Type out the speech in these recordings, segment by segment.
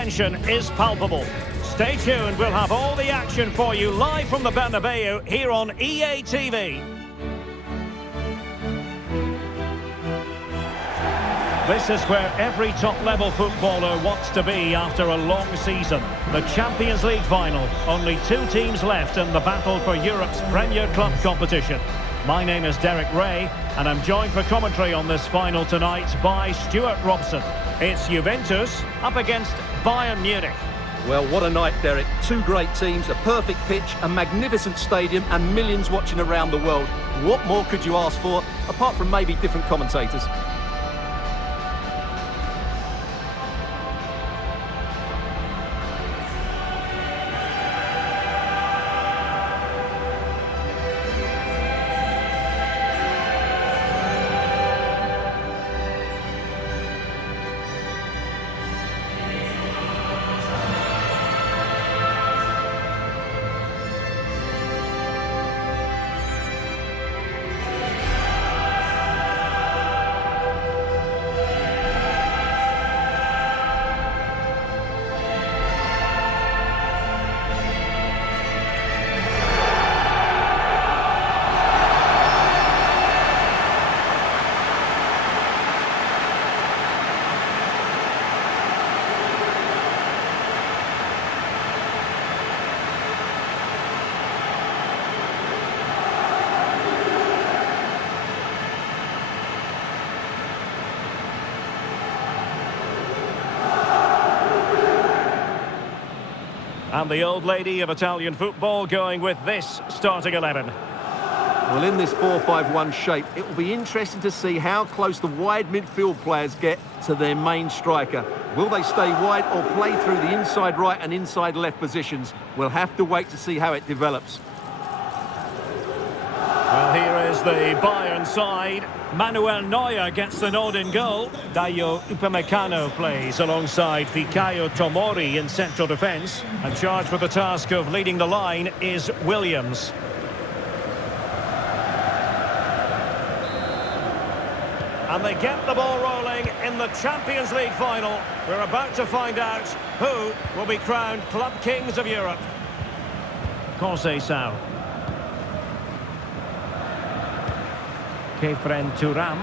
Tension is palpable. Stay tuned, we'll have all the action for you live from the Bernabeu here on EA TV. This is where every top-level footballer wants to be after a long season. The Champions League final. Only 2 teams left in the battle for Europe's Premier Club competition. My name is Derek Ray, and I'm joined for commentary on this final tonight by Stuart Robson. It's Juventus up against Bayern Munich. Well, what a night, Derek. 2 great teams, a perfect pitch, a magnificent stadium, and millions watching around the world. What more could you ask for, apart from maybe different commentators? And the old lady of Italian football going with this starting 11. Well, in this 4-5-1 shape, it will be interesting to see how close the wide midfield players get to their main striker. Will they stay wide or play through the inside right and inside left positions? We'll have to wait to see how it develops. Well, here is the Bayern side. Manuel Neuer gets the nod in goal. Dayo Upamecano plays alongside Fikayo Tomori in central defence. And charged with the task of leading the line is Williams. And they get the ball rolling in the Champions League final. We're about to find out who will be crowned Club Kings of Europe. Conceição. Kefren Turam.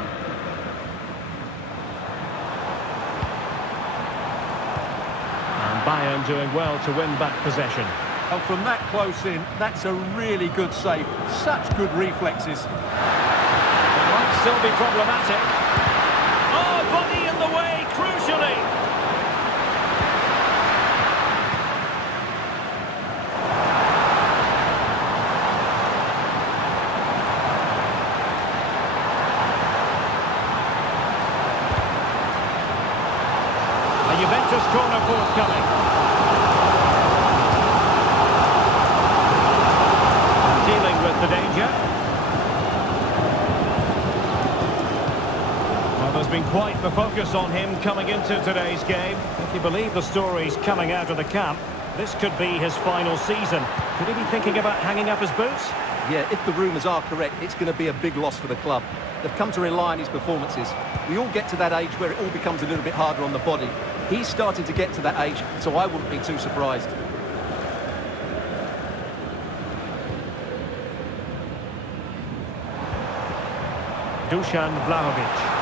And Bayern doing well to win back possession. And from that close in, that's a really good save. Such good reflexes. It might still be problematic. Oh, body in the way, crucially. Juventus corner forthcoming. Dealing with the danger. Well, there's been quite the focus on him coming into today's game. If you believe the stories coming out of the camp, this could be his final season. Could he be thinking about hanging up his boots? Yeah, if the rumours are correct, it's going to be a big loss for the club. They've come to rely on his performances. We all get to that age where it all becomes a little bit harder on the body. He's starting to get to that age, so I wouldn't be too surprised. Dusan Vlahovic.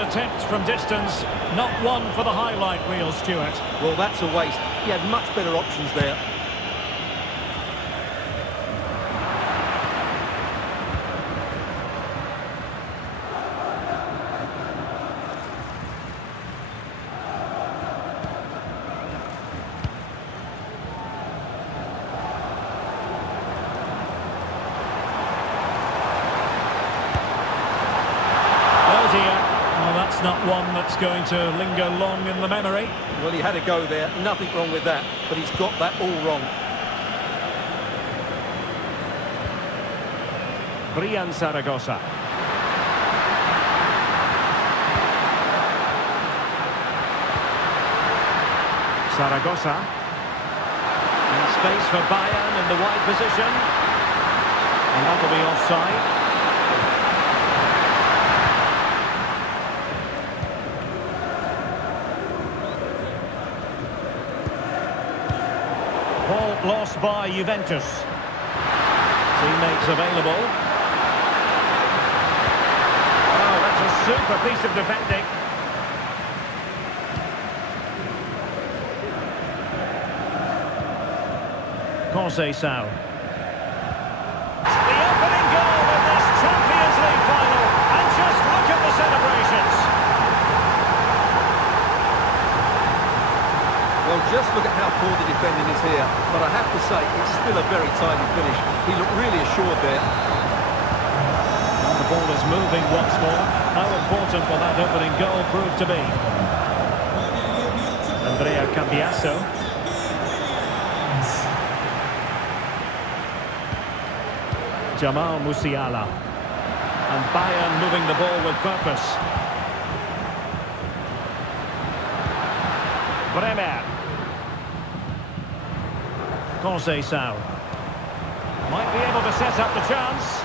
Attempt from distance, not one for the highlight reel, Stuart. Well, that's a waste. He had much better options there. Not one that's going to linger long in the memory. Well, he had a go there, nothing wrong with that, but he's got that all wrong. Brian Zaragoza. Zaragoza. And space for Bayern in the wide position. And that'll be offside. Ball lost by Juventus. Teammates available. Oh, that's a super piece of defending. Conceição. The opening goal in this Champions League final. And just look at the celebrations. Well, just look at how poor the defending is here. But I have to say, it's still a very tidy finish. He looked really assured there. And the ball is moving once more. How important will that opening goal prove to be? Andrea Cambiasso. Jamal Musiala. And Bayern moving the ball with purpose. Bremer. Conceição. Might be able to set up the chance.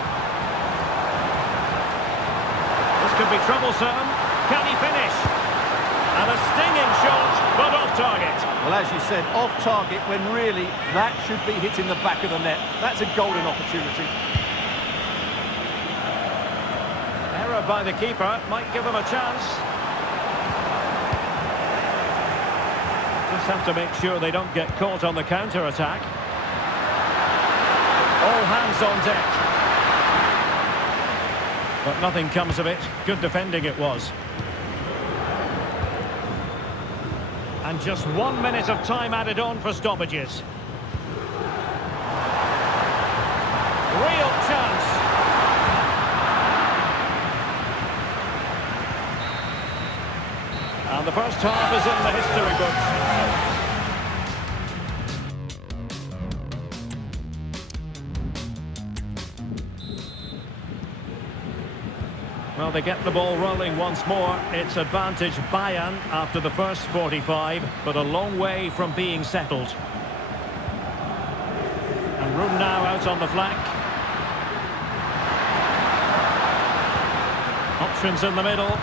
This could be troublesome. Can he finish? And a stinging shot, but off target. Well, as you said, off target when really that should be hitting the back of the net. That's a golden opportunity. Error by the keeper might give them a chance. Just have to make sure they don't get caught on the counter-attack. All hands on deck. But nothing comes of it. Good defending it was. And just 1 minute of time added on for stoppages. Real chance. And the first half is in the history books. Well, they get the ball rolling once more. It's advantage Bayern after the first 45, but a long way from being settled. And room now out on the flank. Options in the middle.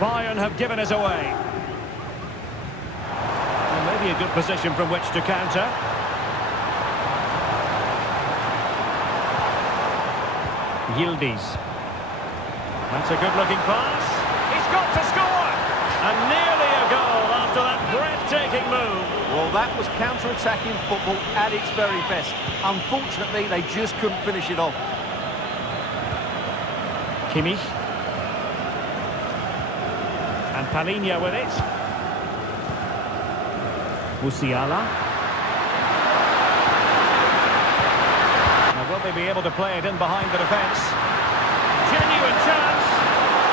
Bayern have given it away. Well, maybe a good position from which to counter. Yildiz. That's a good-looking pass. He's got to score! And nearly a goal after that breathtaking move. Well, that was counter-attacking football at its very best. Unfortunately, they just couldn't finish it off. Kimmich. And Palinha with it. Musiala. Now, will they be able to play it in behind the defence? Genuine chance.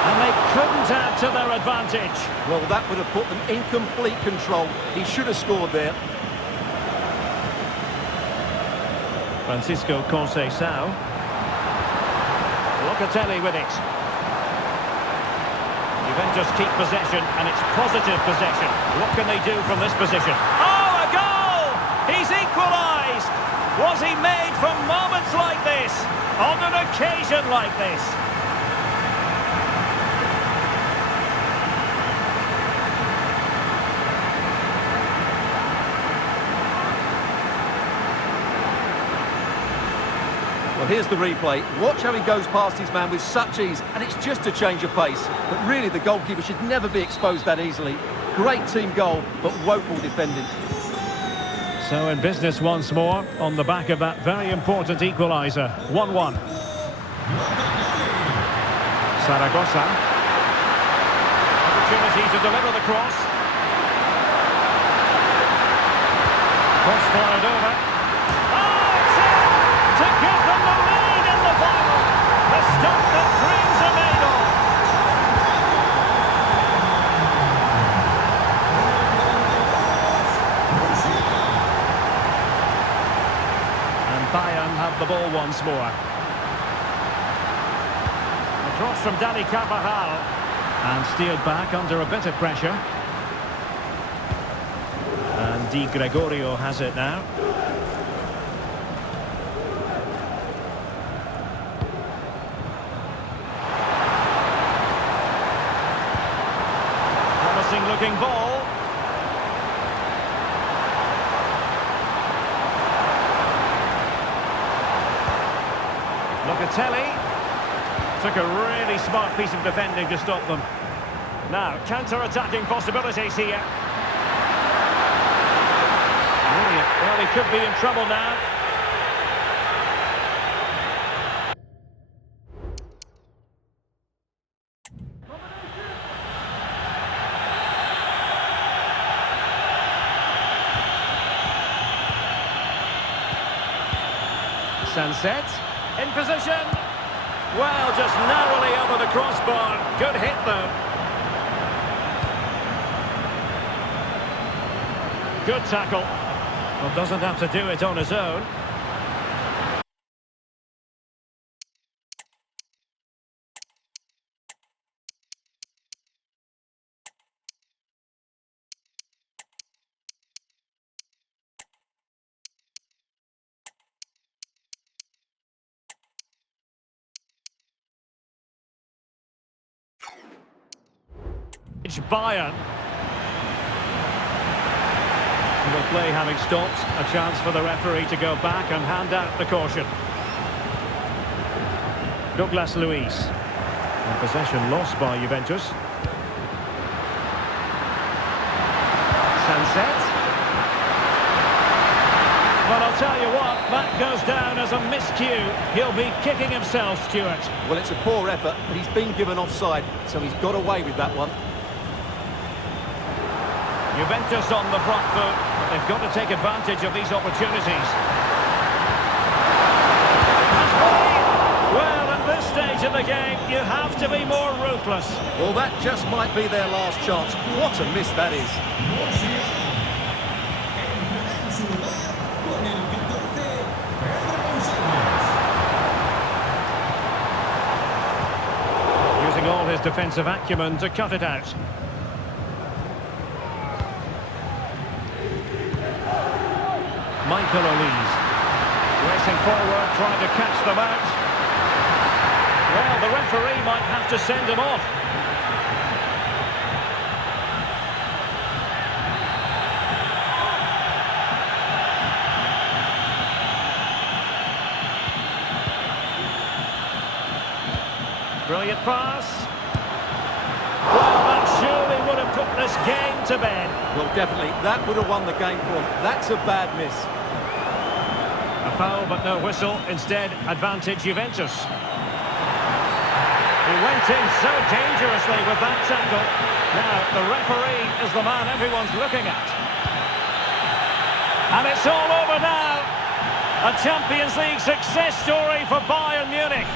And they couldn't add to their advantage. Well, that would have put them in complete control. He should have scored there. Francisco Conceição. Locatelli with it. Juventus keep possession, and it's positive possession. What can they do from this position? Oh, a goal! He's equalised! Was he made for moments like this? On an occasion like this? Well, here's the replay. Watch how he goes past his man with such ease, and it's just a change of pace. But really, the goalkeeper should never be exposed that easily. Great team goal, but woeful defending. So in business once more, on the back of that very important equaliser. 1-1. Zaragoza. Opportunity to deliver the cross. Cross fired over. To give them the lead in the final. The stuff that dreams are made of. And Bayern have the ball once more. A cross from Dani Carvajal. And steered back under a bit of pressure. And Di Gregorio has it now. Promising looking ball. Locatelli. Took a really smart piece of defending to stop them. Now, counter-attacking possibilities here. Brilliant. Well, he could be in trouble now. Sunset. In position. Well, just narrowly over the crossbar. Good hit, though. Good tackle. Well, doesn't have to do it on his own. It's Bayern. The play having stopped, a chance for the referee to go back and hand out the caution. Douglas Luiz. And possession lost by Juventus. Sunset. But I'll tell you what, that goes down as a miscue. He'll be kicking himself, Stuart. Well, it's a poor effort, but he's been given offside, so he's got away with that one. Juventus on the front foot. They've got to take advantage of these opportunities. Well, at this stage of the game, you have to be more ruthless. Well, that just might be their last chance. What a miss that is. Using all his defensive acumen to cut it out. Michael Olise racing forward, trying to catch them out. Well, the referee might have to send him off. Brilliant pass. Well, that surely would have put this game to bed. Well, definitely, that would have won the game for them. That's a bad miss. A foul, but no whistle. Instead, advantage Juventus. He went in so dangerously with that tackle. Now, the referee is the man everyone's looking at. And it's all over now. A Champions League success story for Bayern Munich.